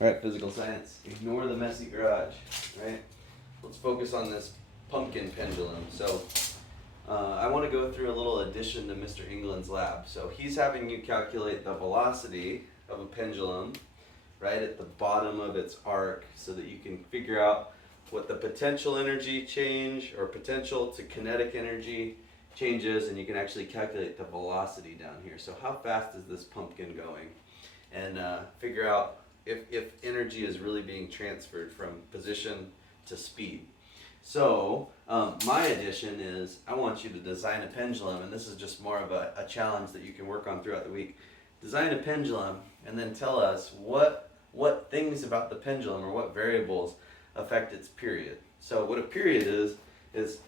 All right, physical science. Ignore the messy garage, right? Let's focus on this pumpkin pendulum. So I want to go through a little addition to Mr. England's lab. So he's having you calculate the velocity of a pendulum right at the bottom of its arc so that you can figure out what the potential energy change or potential to kinetic energy changes, and you can actually calculate the velocity down here. So how fast is this pumpkin going? And figure out if energy is really being transferred from position to speed. So my addition is I want you to design a pendulum, and this is just more of a challenge that you can work on throughout the week. Design a pendulum and then tell us what things about the pendulum or what variables affect its period. So what a period is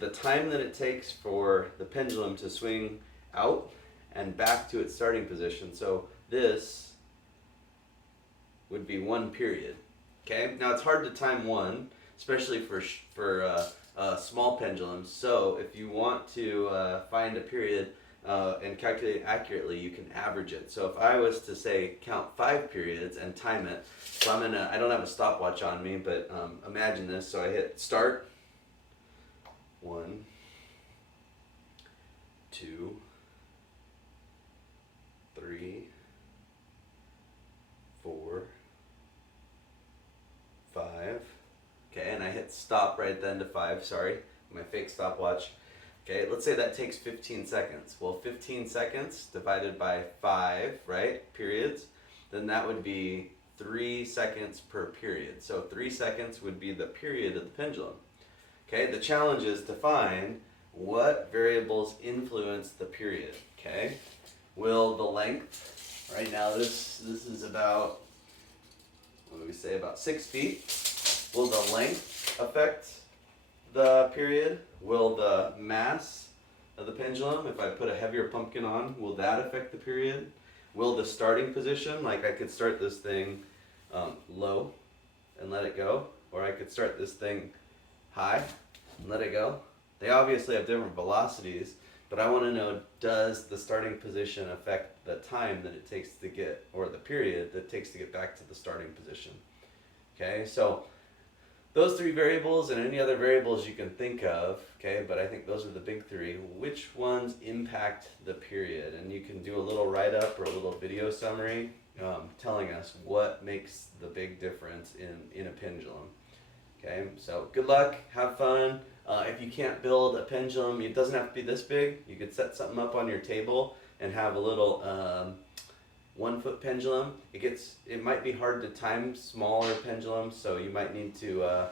the time that it takes for the pendulum to swing out and back to its starting position. So this would be one period. Okay. Now it's hard to time one, especially for small pendulums. So if you want to find a period and calculate it accurately, you can average it. So if I was to say count 5 periods and time it, so I don't have a stopwatch on me, but imagine this. So I hit start. 1, 2, 3, 4, 5. Okay, and I hit stop right then to 5. Sorry, my fake stopwatch. Okay, let's say that takes 15 seconds. Well, 15 seconds divided by 5, right, periods, then that would be 3 seconds per period. So 3 seconds would be the period of the pendulum. Okay, the challenge is to find what variables influence the period. Okay, will the length, right now this is about, what do we say, about 6 feet. Will the length affect the period? Will the mass of the pendulum, if I put a heavier pumpkin on, will that affect the period? Will the starting position, like I could start this thing low and let it go, or I could start this thing high and let it go. They obviously have different velocities, but I want to know, does the starting position affect the time that it takes to get, or the period that it takes to get back to the starting position? Okay, so those 3 variables and any other variables you can think of, okay, but I think those are the big 3. Which ones impact the period? And you can do a little write-up or a little video summary telling us what makes the big difference in a pendulum. Okay, so good luck, have fun. If you can't build a pendulum, it doesn't have to be this big. You could set something up on your table and have a little 1-foot pendulum. It might be hard to time smaller pendulums, so you might need to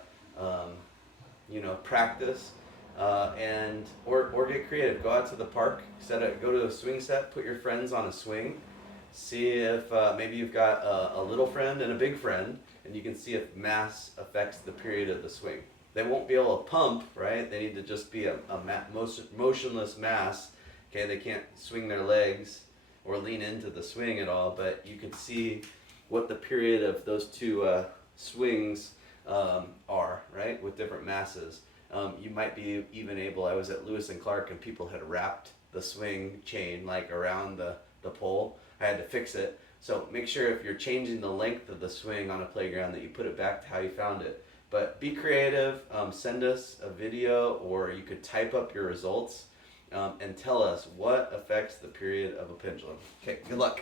practice or get creative. Go out to the park, go to a swing set, put your friends on a swing. See if maybe you've got a little friend and a big friend, and you can see if mass affects the period of the swing. They won't be able to pump, right? They need to just be a motionless mass. Okay, they can't swing their legs or lean into the swing at all, but you can see what the period of those 2 swings are, right, with different masses. You might be even able, I was at Lewis and Clark and people had wrapped the swing chain like around the pole. I had to fix it. So make sure if you're changing the length of the swing on a playground that you put it back to how you found it. But be creative, send us a video, or you could type up your results and tell us what affects the period of a pendulum. Okay, good luck.